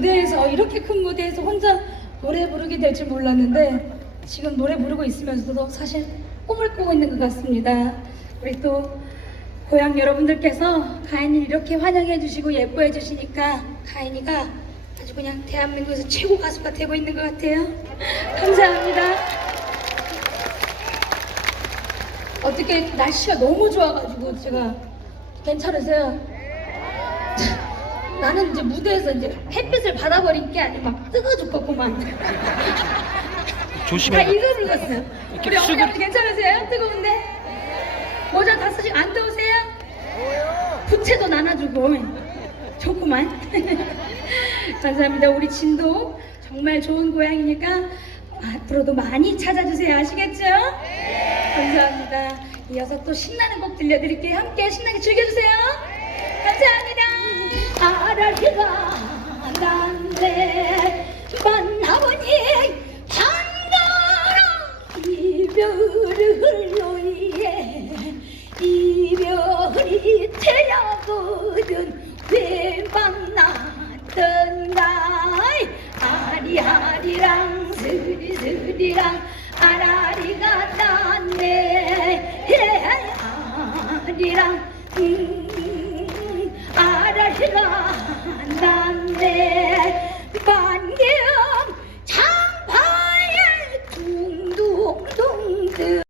무대에서 이렇게 큰 무대에서 혼자 노래 부르게 될 줄 몰랐는데 지금 노래 부르고 있으면서도 사실 꿈을 꾸고 있는 것 같습니다. 우리 또 고향 여러분들께서 가인이를 이렇게 환영해 주시고 예뻐해 주시니까 가인이가 아주 그냥 대한민국에서 최고 가수가 되고 있는 것 같아요. 감사합니다. 어떻게 날씨가 너무 좋아가지고 제가 괜찮으세요? 나는 이제 무대에서 이제 햇빛을 받아버린 게 아니고 막 뜨거 죽겠구만. 다 조심해. 이거 불렀어요. 우리 수금- 어머니 괜찮으세요? 뜨거운데? 모자 다 쓰시고 안 더우세요? 부채도 나눠주고 좋구만. 감사합니다. 우리 진도 정말 좋은 고향이니까 앞으로도 많이 찾아주세요. 아시겠죠? 감사합니다. 이어서 또 신나는 곡 들려드릴게요. 함께 신나게 즐겨주세요. 감사합니다. 난내 만나보니 반가라. 이별을 노이에 이별이 태야거든 왜 만났던가 아리아리랑 스리스리랑 아라리가 났네. 아리랑 음, 아라리가 났네